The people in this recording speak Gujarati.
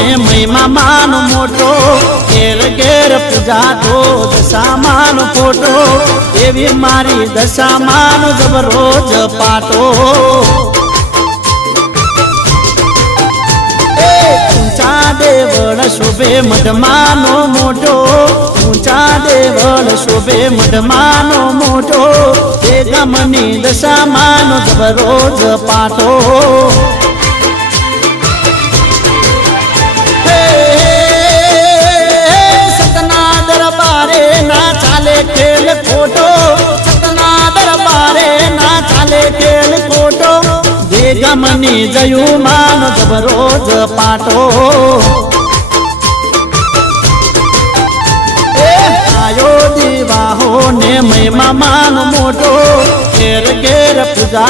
ને મહિમા માનો મોટો ઘેર ઘેર પૂજા તો દશામાનો ફોટો એવી મારી દશામાનો જબરોજ પાટો ઊંચા દેવળ શોભે મઢમાનો મોટો ઊંચા દેવળ શોભે મઢમાનો મોટો એ ગામની દશામાનો જબરોજ પાટો સતના દરબારે ના ચાલે ખેલ ખોટો સતના દરબારે ના ચાલે ખેલ ખોટો એ ગામની જયુમાનો જબરોજ પાટો આયો દીવાહો ને મહિમા માનો મોટો ઘેર ઘેર પૂજા